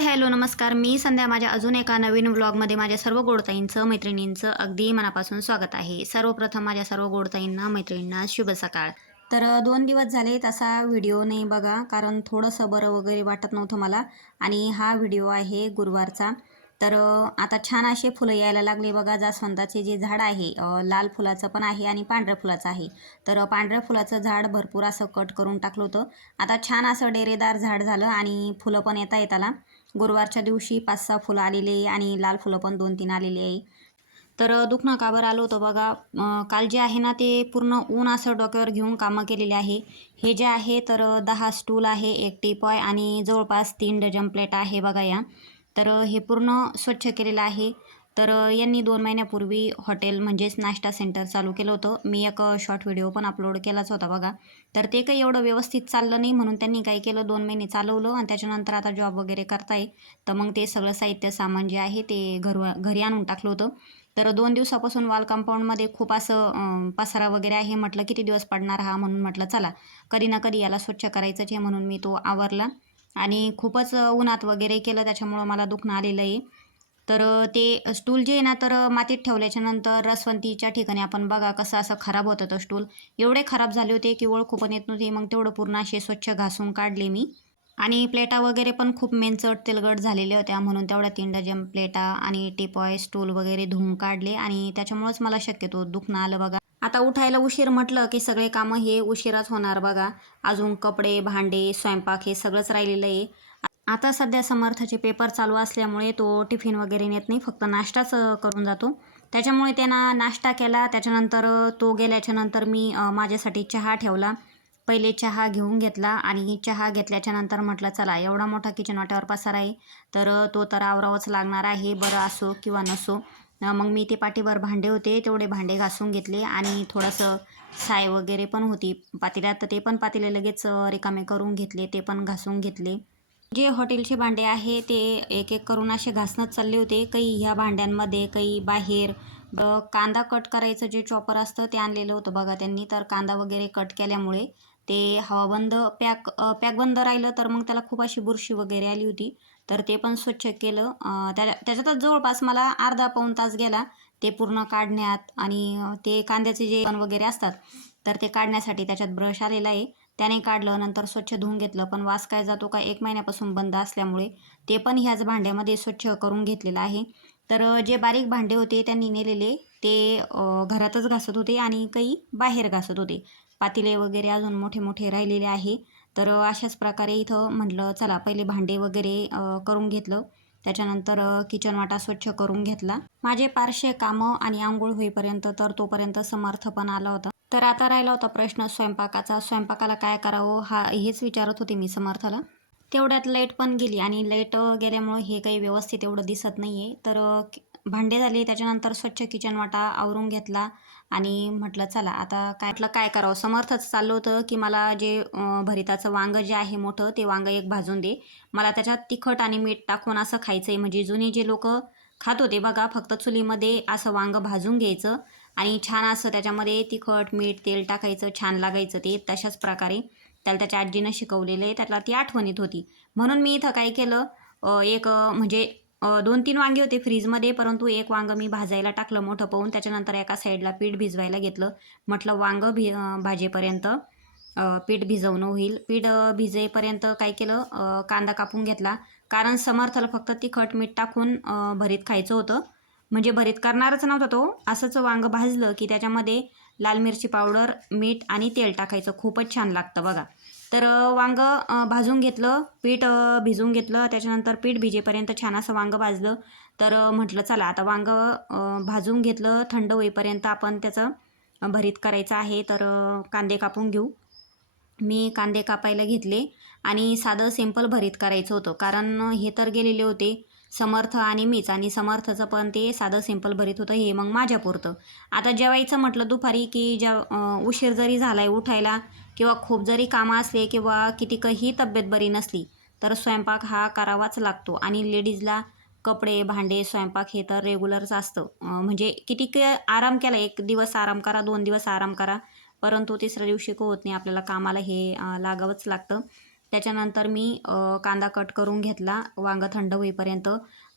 Hi hello नमस्कार. मी संध्या माझ्या अजून एका नवीन व्लॉगमध्ये माझ्या सर्व गोडताईंचं मैत्रिणींचं अगदी मनापासून स्वागत आहे. सर्वप्रथम माझ्या सर्व गोडताईंना मैत्रिणींना शुभ सकाळ. तर दोन दिवस झाले तसा व्हिडिओ नाही बघा कारण थोडंसं बरं वगैरे वाटत नव्हतं मला आणि हा व्हिडिओ आहे गुरुवारचा. तर आता छान असे फुलं यायला लागले बघा जास्वंदाचे जे झाड आहे लाल फुलाचं पण आहे आणि पांढऱ्या फुलाचं आहे. तर पांढऱ्या फुलाचं झाड भरपूर असं कट करून टाकलं होतं. आता छान असं डेरेदार झाड झालं आणि फुलं पण येता येताला. गुरुवारच्या दिवशी पाच सहा फुलं आलेली आहे आणि लाल फुलं पण दोन तीन आलेली आहे. तर दुखणं का बरं आलं होतं बघा? काल जे आहे ना ते पूर्ण ऊन असं डोक्यावर घेऊन कामं केलेले आहे. हे जे आहे तर दहा स्टूल आहे एक टीपॉय आणि जवळपास तीन डझन प्लेट आहे बघा या. तर हे पूर्ण स्वच्छ केलेलं आहे. तर यांनी दोन महिन्यापूर्वी हॉटेल म्हणजेच नाश्ता सेंटर चालू केलं होतं. मी एक शॉर्ट व्हिडिओ पण अपलोड केलाच होता बघा. तर ते काही एवढं व्यवस्थित चाललं नाही म्हणून त्यांनी काय केलं दोन महिने चालवलं आणि त्याच्यानंतर आता जॉब वगैरे करताय. तर मग ते सगळं साहित्य सामान जे आहे ते घर घरी आणून टाकलं होतं. तर दोन दिवसापासून वॉल कंपाऊंडमध्ये खूप असं पसारा वगैरे आहे. म्हटलं किती दिवस पडणार हा म्हणून म्हटलं चला कधी ना कधी याला स्वच्छ करायचंच आहे म्हणून मी तो आवरला. आणि खूपच उन्हात वगैरे केलं त्याच्यामुळं मला दुखणं आलेलं आहे. तर ते स्टूल जे आहे ना तर मातीत ठेवल्याच्या नंतर रसवंतीच्या ठिकाणी आपण बघा कसं असं खराब होतं तर स्टूल. एवढे खराब झाले होते की ओळखू पण येत नव्हती. मग तेवढं पूर्ण असे स्वच्छ घासून काढले मी. आणि प्लेटा वगैरे पण खूप मेनचट तेलगट झालेल्या होत्या. म्हणून तेवढ्या तीन डझन प्लेटा आणि टिपॉय स्टूल वगैरे धुवून काढले. आणि त्याच्यामुळेच मला शक्यतो दुखणं आलं बघा. आता उठायला उशीर म्हटलं की सगळे कामं हे उशिराच होणार बघा. अजून कपडे भांडे स्वयंपाक हे सगळंच राहिलेलं आहे. आता सध्या समर्थचे पेपर चालू असल्यामुळे तो टिफिन वगैरे नेत नाही फक्त नाश्ताच करून जातो. त्याच्यामुळे त्यांना नाश्ता केला त्याच्यानंतर तो गेल्याच्यानंतर मी माझ्यासाठी चहा ठेवला. पहिले चहा घेऊन घेतला आणि चहा घेतल्याच्यानंतर म्हटलं चला एवढा मोठा किचन वाट्यावर पसार आहे तर तो तर आवरावंच लागणार आहे बरं असो किंवा नसो. मग मी ते पाठीवर भांडे होते तेवढे भांडे घासून घेतले आणि थोडंसं साय वगैरे पण होती पातेल्यात तर ते पण पातेले लगेच रिकामे करून घेतले ते पण घासून घेतले. जे हॉटेलचे भांडे आहे ते एक एक करून असे घासणंच चालले होते. काही ह्या भांड्यांमध्ये काही बाहेर. कांदा कट करायचं जे चॉपर असतं ते आणलेलं होतं बघा त्यांनी. तर कांदा वगैरे कट केल्यामुळे ते हवाबंद पॅक पॅक बंद राहिलं तर मग त्याला खूप अशी बुरशी वगैरे आली होती. तर ते पण स्वच्छ केलं. त्या त्याच्यातच जवळपास मला अर्धा पाऊण तास गेला ते पूर्ण काढण्यात. आणि ते कांद्याचे जे कण वगैरे असतात तर ते काढण्यासाठी त्याच्यात ब्रश आलेला आहे. त्याने काढलं नंतर स्वच्छ धुवून घेतलं. पण वास काय जातो का एक महिन्यापासून बंद असल्यामुळे ते पण ह्याच भांड्यामध्ये स्वच्छ करून घेतलेलं आहे. तर जे बारीक भांडे होते त्यांनी नेलेले ते घरातच घासत होते आणि काही बाहेर घासत होते. पातेले वगैरे अजून मोठे मोठे राहिलेले आहे. तर अशाच प्रकारे इथं म्हटलं चला पहिले भांडे वगैरे करून घेतलं. त्याच्यानंतर किचन वाटा स्वच्छ करून घेतला. माझे पारशे कामं आणि आंघोळ होईपर्यंत तर तोपर्यंत समर्थ पण आला होता. तर आता राहिला होता प्रश्न स्वयंपाकाचा. स्वयंपाकाला काय करावं हा हेच विचारत होते मी समर्थाला. तेवढ्यात लाइट पण गेली आणि लाइट गेल्यामुळं हे काही व्यवस्थित एवढं दिसत नाही आहे तर भांडे झाले त्याच्यानंतर स्वच्छ किचन वाटा आवरून घेतला आणि म्हटलं चला आता काय म्हटलं काय करावं? समर्थच चाललं होतं की मला जे भरिताचं वांगं जे आहे मोठं ते वांगं एक भाजून दे. मला त्याच्यात तिखट आणि मीठ टाकून असं खायचं आहे म्हणजे जुने जे लोक खात होते बघा फक्त चुलीमध्ये असं वांगं भाजून घ्यायचं. आणि छान असं त्याच्यामध्ये तिखट मीठ तेल टाकायचं छान लागायचं ते तशाच प्रकारे. त्याला त्याच्या आजीनं शिकवलेलं आहे त्याला ती आठवणीत होती. म्हणून मी इथं काय केलं एक म्हणजे दोन तीन वांगे होते फ्रीजमध्ये परंतु एक वांगं मी भाजायला टाकलं मोठं पाहून त्याच्यानंतर एका साईडला पीठ भिजवायला घेतलं. म्हटलं वांगं भि भाजेपर्यंत पीठ भिजवणं होईल. पीठ भिजेपर्यंत काय केलं कांदा कापून घेतला. कारण समर्थला फक्त तिखट मीठ टाकून भरीत खायचं होतं. म्हणजे भरीत करणारच नव्हता तो. असंच वांग भाजलं की त्याच्यामध्ये लाल मिरची पावडर मीठ आणि तेल टाकायचं. खूपच छान लागतं बघा. तर वांग भाजून घेतलं पीठ भिजून घेतलं त्याच्यानंतर पीठ भिजेपर्यंत छान असं वांग भाजलं. तर म्हटलं चला आता वांग भाजून घेतलं थंड होईपर्यंत आपण त्याचं भरीत करायचं आहे तर कांदे कापून घेऊ. मी कांदे कापायला घेतले आणि साधं सिंपल भरीत करायचं होतं. कारण हे तर गेलेले होते. समर्थ आणि मीच. आणि समर्थचं पण ते साधं सिंपल भरीत होतं हे मग माझ्यापुरतं आता जेवायचं म्हटलं दुपारी की ज्या उशीर जरी झाला आहे उठायला किंवा खूप जरी कामं असले किंवा कितीकही तब्येत बरी नसली तर स्वयंपाक हा करावाच लागतो. आणि लेडीजला कपडे भांडे स्वयंपाक हे तर रेग्युलरच असतं. म्हणजे किती आराम केला एक दिवस आराम करा दोन दिवस आराम करा परंतु तिसऱ्या दिवशी को होत नाही. आपल्याला कामाला हे लागावंच लागतं. त्याच्यानंतर मी कांदा कट करून घेतला वांगं थंड होईपर्यंत.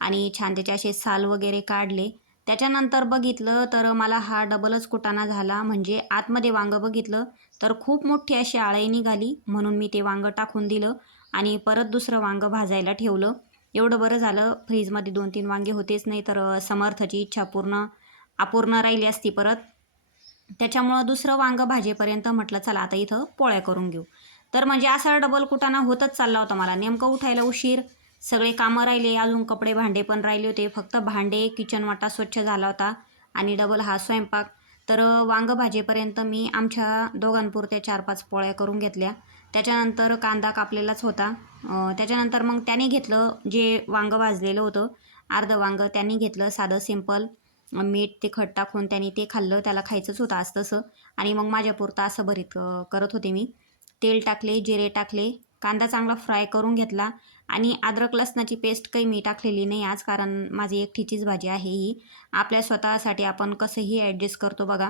आणि छान त्याचे असे साल वगैरे काढले. त्याच्यानंतर बघितलं तर मला हा डबलच कुटाणा झाला. म्हणजे आतमध्ये वांगं बघितलं तर खूप मोठी अशी आळई निघाली. म्हणून मी ते वांगं टाकून दिलं आणि परत दुसरं वांगं भाजायला ठेवलं. एवढं बरं झालं. फ्रीजमध्ये दोन तीन वांगे होतेच नाही तर समर्थची इच्छा पूर्ण अपूर्ण राहिली असती परत. त्याच्यामुळं दुसरं वांगं भाजेपर्यंत म्हटलं चला आता इथं पोळ्या करून घेऊ. तर म्हणजे असा डबल कुटाणा होतच चालला होता मला. नेमकं उठायला उशीर. सगळे कामं राहिले अजून कपडे भांडे पण राहिले होते. फक्त भांडे किचन वाटा स्वच्छ झाला होता आणि डबल हा स्वयंपाक. तर वांगं भाजेपर्यंत मी आमच्या दोघांपुरत्या चार पाच पोळ्या करून घेतल्या. त्याच्यानंतर कांदा कापलेलाच होता. त्याच्यानंतर मग त्याने घेतलं जे वांगं भाजलेलं होतं अर्धं वांगं त्यांनी घेतलं साधं सिंपल मीठ तिखट टाकून त्यांनी ते खाल्लं. त्याला खायचंच होतं आज तसं. आणि मग माझ्यापुरतं असं भरीत करत होते मी. तेल टाकले जिरे टाकले कांदा चांगला फ्राय करून घेतला आणि अद्रक लसणाची पेस्ट काही मी टाकलेली नाही आज कारण माझी एकटीचीच भाजी आहे ही. आपल्या स्वतःसाठी आपण कसंही ॲडजस्ट करतो बघा.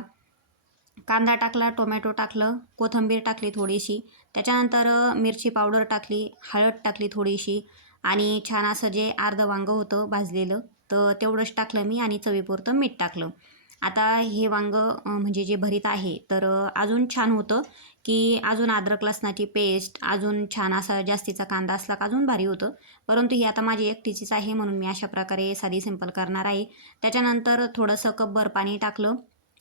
कांदा टाकला टोमॅटो टाकलं कोथिंबीर टाकली थोडीशी त्याच्यानंतर मिरची पावडर टाकली हळद टाकली थोडीशी आणि छान असं जे अर्धं वांगं होतं भाजलेलं तर तेवढंच टाकलं मी आणि चवीपुरतं मीठ टाकलं. आता हे वांगं म्हणजे जे भरीत आहे तर अजून छान होतं की अजून अद्रक लसणाची पेस्ट अजून छान असा जास्तीचा कांदा असला का अजून भारी होतं. परंतु ही आता माझी एकटीचीच आहे म्हणून मी अशा प्रकारे साधी सिंपल करणार आहे. त्याच्यानंतर थोडंसं कपभर पाणी टाकलं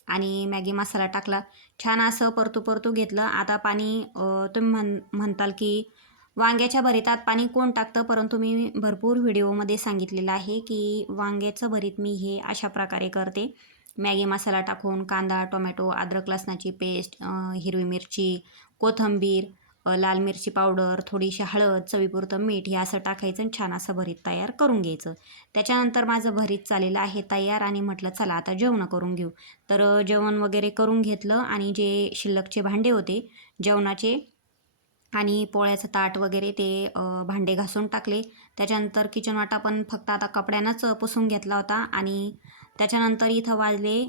आणि मॅगी मसाला टाकला. छान असं परतू परतू घेतलं. आता पाणी तुम्ही म्हण म्हणताल की वांग्याच्या भरीतात पाणी कोण टाकतं? परंतु मी भरपूर व्हिडिओमध्ये सांगितलेलं आहे की वांग्याचं भरीत मी हे अशा प्रकारे करते. मॅगी मसाला टाकून कांदा टोमॅटो अद्रक लसणाची पेस्ट हिरवी मिरची कोथिंबीर लाल मिरची पावडर थोडीशी हळद चवीपुरतं मीठ हे असं टाकायचं आणि छान असं भरीत तयार करून घ्यायचं. त्याच्यानंतर माझं भरीत चालेलं आहे तयार आणि म्हटलं चला आता जेवणं करून घेऊ. तर जेवण वगैरे करून घेतलं आणि जे शिल्लकचे भांडे होते जेवणाचे आणि पोळ्याचं ताट वगैरे ते भांडे घासून टाकले. त्याच्यानंतर किचन वाटा पण फक्त आता कपड्यानंच पुसून घेतला होता. आणि त्याच्यानंतर इथं वाजले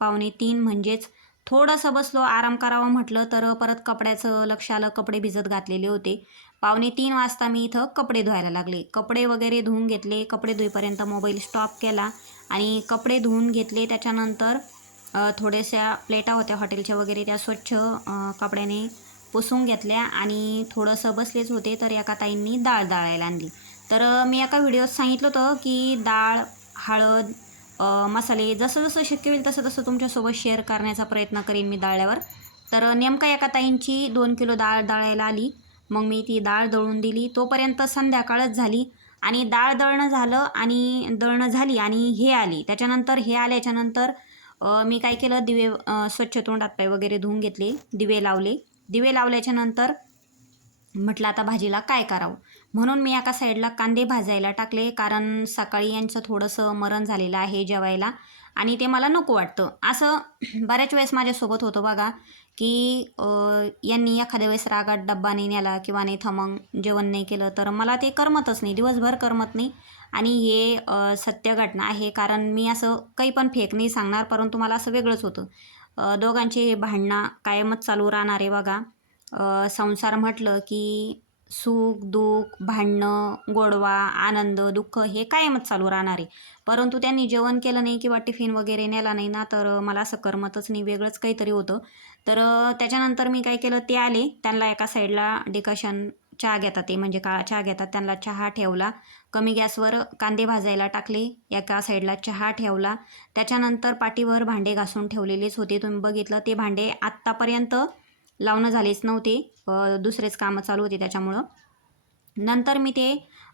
पावणे तीन म्हणजेच थोडंसं बसलो आराम करावं म्हटलं तर परत कपड्याचं लक्ष आलं कपडे भिजत घातलेले होते. पावणे तीन वाजता मी इथं कपडे धुवायला लागले. कपडे वगैरे धुवून घेतले कपडे धुईपर्यंत मोबाईल स्टॉप केला आणि कपडे धुवून घेतले. त्याच्यानंतर थोड्याशा प्लेटा होत्या हॉटेलच्या वगैरे त्या स्वच्छ कपड्याने पुसून घेतल्या आणि थोडंसं बसलेच होते तर एका ताईंनी डाळ दाळायला आणली. तर मी एका व्हिडिओत सांगितलं होतं की डाळ हळद मसाले जसं जसं शक्य होईल तसं तसं तुमच्यासोबत शेअर करण्याचा प्रयत्न करेन मी डाळल्यावर तर नेमका एका ताईंची दोन किलो डाळ दळायला आली. मग मी ती डाळ दळून दिली. तोपर्यंत संध्याकाळच झाली आणि डाळ दळणं झालं आणि दळणं झाली आणि हे आली. त्याच्यानंतर हे आल्याच्यानंतर मी काय केलं दिवे स्वच्छ तोंडात पाय वगैरे धुवून घेतले दिवे लावले. दिवे लावल्याच्या नंतर म्हटलं आता भाजीला काय करावं? म्हणून मी एका साईडला कांदे भाजायला टाकले कारण सकाळी यांचं थोडंसं मरण झालेलं आहे जेवायला आणि ते मला नको वाटतं. असं बऱ्याच वेळेस माझ्यासोबत होतं बघा की यांनी एखाद्या वेळेस रागात डब्बा नाही नेला किंवा नाही थमंग जेवण नाही केलं तर मला ते करमतच नाही दिवसभर करमत नाही. आणि हे सत्य घटना आहे कारण मी असं काही पण फेक नाही सांगणार परंतु मला असं वेगळंच होतं. दोघांचे भांडणं कायमच चालू राहणार आहे बघा. संसार म्हटलं की सुख दुःख भांडणं गोडवा आनंद दुःख हे कायमच चालू राहणार आहे. परंतु त्यांनी जेवण केलं नाही किंवा टिफिन वगैरे नेला नाही ना तर मला असं करमतच नाही. वेगळंच काहीतरी होतं. तर त्याच्यानंतर मी काय केलं ते आले. त्यांना एका साईडला डिकशन चहा घेतात ते म्हणजे काळा चहा घेतात. त्यांना चहा ठेवला. कमी गॅसवर कांदे भाजायला टाकले. एका साईडला चहा ठेवला. त्याच्यानंतर पाठीवर भांडे घासून ठेवलेलेच होते. तुम्ही बघितलं ते भांडे आत्तापर्यंत लावणं झालेच नव्हते. दुसरेच कामं चालू होते त्याच्यामुळं. नंतर मी ते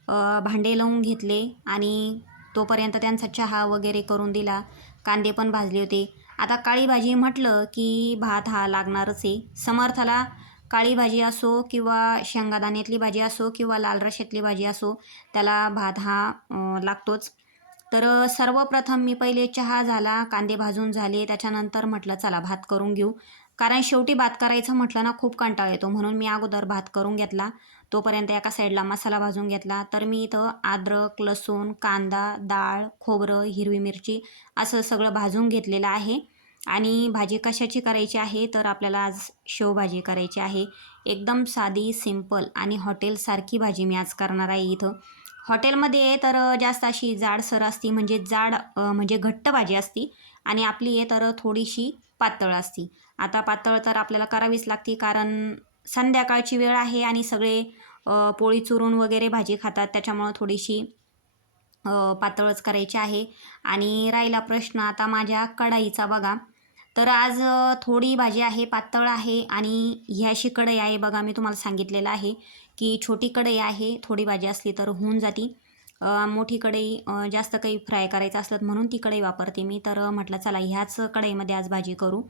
भांडे लावून घेतले आणि तोपर्यंत त्यांचा चहा वगैरे करून दिला. कांदे पण भाजले होते. आता काळी भाजी म्हटलं की भात हा लागणारच आहे. समर्थाला काळी भाजी असो किंवा शेंगादाण्यातली भाजी असो किंवा लाल रश्यातली भाजी असो त्याला भात हा लागतोच. तर सर्वप्रथम मी पहिले चहा झाला कांदे भाजून झाले. त्याच्यानंतर म्हटलं चला भात करून घेऊ. कारण शेवटी भात करायचं म्हटलं ना खूप कंटाळा येतो. म्हणून मी अगोदर भात करून घेतला. तोपर्यंत एका साईडला मसाला भाजून घेतला. तर मी इथं अद्रक लसूण कांदा डाळ खोबरं हिरवी मिरची असं सगळं भाजून घेतलेलं आहे. आणि भाजी कशाची करायची आहे? तर आपल्याला आज शेवभाजी करायची आहे. एकदम साधी सिंपल आणि हॉटेलसारखी भाजी मी आज करणार आहे इथं. हॉटेलमध्ये तर जास्त अशी जाडसर असती म्हणजे जाड म्हणजे घट्ट भाजी असती. आणि आपली आहे तर थोडीशी पातळ असती. आता पातळ तर आपल्याला करावीच लागते कारण संध्याकाळची वेळ आहे आणि सगळे पोळी चुरून वगैरे भाजी खातात. त्याच्यामुळं थोडीशी पातळच करायची आहे. आणि राहिला प्रश्न आता माझ्या कढाईचा बघा. तर आज थोडी भाजी आहे पातळ आहे आणि ह्याशी कढई आहे. बघा मी तुम्हाला सांगितलेलं आहे की छोटी कढई आहे थोडी भाजी असली तर होऊन जाती. मोठी कढई जास्त काही फ्राय करायचं असलं म्हणून ती कढई वापरते मी. तर म्हटलं चला ह्याच कढईमध्ये आज भाजी करू.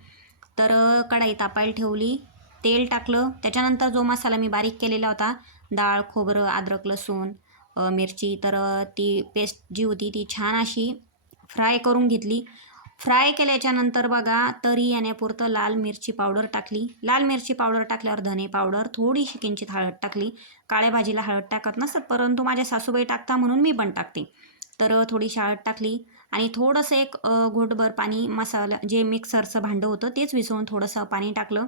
तर कढाई कढई तापायला ठेवली तेल टाकलं. त्याच्यानंतर जो मसाला मी बारीक केलेला होता डाळ खोबरं अद्रक लसूण मिरची तर ती पेस्ट जी होती ती छान अशी फ्राय करून घेतली. फ्राय केल्याच्यानंतर बघा तरी येण्यापुरतं लाल मिरची पावडर टाकली. लाल मिरची पावडर टाकल्यावर धने पावडर थोडीशी किंचित हळद टाकली. काळ्या भाजीला हळद टाकत नसतात परंतु माझ्या सासूबाई टाकता म्हणून मी पण टाकते. तर थोडीशी हळद टाकली आणि थोडंसं एक घोटभर पाणी मसाला जे मिक्सरचं भांडं होतं तेच विसळून थोडंसं पाणी टाकलं.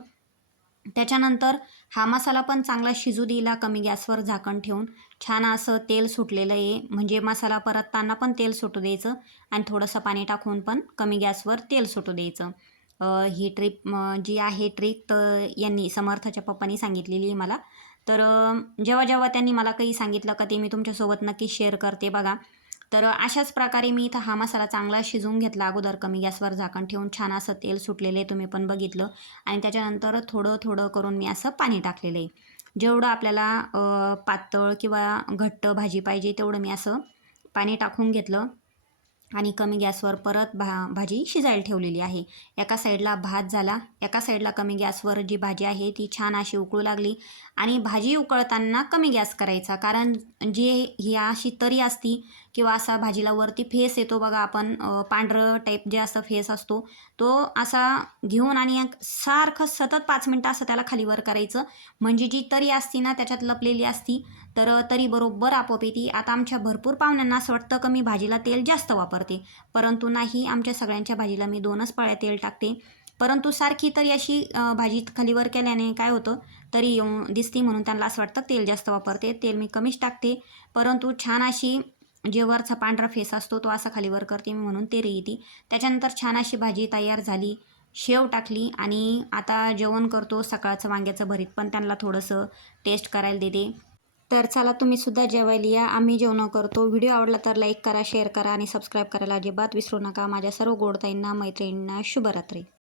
त्याच्यानंतर हा मसाला पण चांगला शिजू दिला कमी गॅसवर झाकण ठेवून. छान असं तेल सुटलेलं आहे. म्हणजे मसाला परतताना पण तेल सुटू द्यायचं आणि थोडंसं पाणी टाकून पण कमी गॅसवर तेल सुटू द्यायचं. ही ट्रिप जी आहे ट्रिक तर यांनी समर्थच्या पप्पांनी सांगितलेली आहे मला. तर जेव्हा जेव्हा त्यांनी मला काही सांगितलं का ते मी तुमच्यासोबत नक्की शेअर करते बघा. तर अशाच प्रकारे मी इथं हा मसाला चांगला शिजवून घेतला. अगोदर कमी गॅसवर झाकण ठेवून छान असं तेल सुटलेलं आहे तुम्ही पण बघितलं. आणि त्याच्यानंतर थोडं थोडं करून मी असं पाणी टाकलेलं आहे. जेवढं आपल्याला पातळ किंवा घट्ट भाजी पाहिजे तेवढं मी असं पाणी टाकून घेतलं. आणि कमी गॅसवर परत भा भाजी शिजायला ठेवलेली आहे. एका साईडला भात झाला. एका साईडला कमी गॅसवर जी भाजी आहे ती छान अशी उकळू लागली. आणि भाजी उकळताना कमी गॅस करायचा. कारण जे ही अशी तरी असती किंवा असा भाजीला वरती फेस येतो बघा आपण पांढरं टाईप जे असं फेस असतो तो असा घेऊन आणि सारखं सतत पाच मिनटं असं त्याला खालीवर करायचं. म्हणजे जी तरी असती ना त्याच्यात लपलेली असती तर तरी बरोबर आपोआप येते. आता आमच्या भरपूर पाहुण्यांना असं वाटतं का मी भाजीला तेल जास्त वापरते. परंतु नाही आमच्या सगळ्यांच्या भाजीला मी दोनच पळ्या तेल टाकते. परंतु सारखी तरी अशी भाजी खालीवर केल्याने काय होतं तरी येऊन दिसते म्हणून त्यांना असं वाटतं तेल जास्त वापरते. तेल मी कमीच टाकते. परंतु छान अशी जे वरचा पांढरा फेस असतो तो असा खाली वर करते मी म्हणून ते रेती. त्याच्यानंतर छान अशी भाजी तयार झाली शेव टाकली आणि आता जेवण करतो सकाळचं वांग्याचं भरीत पण त्यांना थोडंसं टेस्ट करायला देते तर चला तुम्ही सुद्धा जेवायला या आम्ही जेवण करतो. व्हिडिओ आवडला तर लाईक करा शेअर करा आणि सबस्क्राईब करायला अजिबात विसरू नका. माझ्या सर्व गोडताईंना मैत्रिणींना शुभरात्री.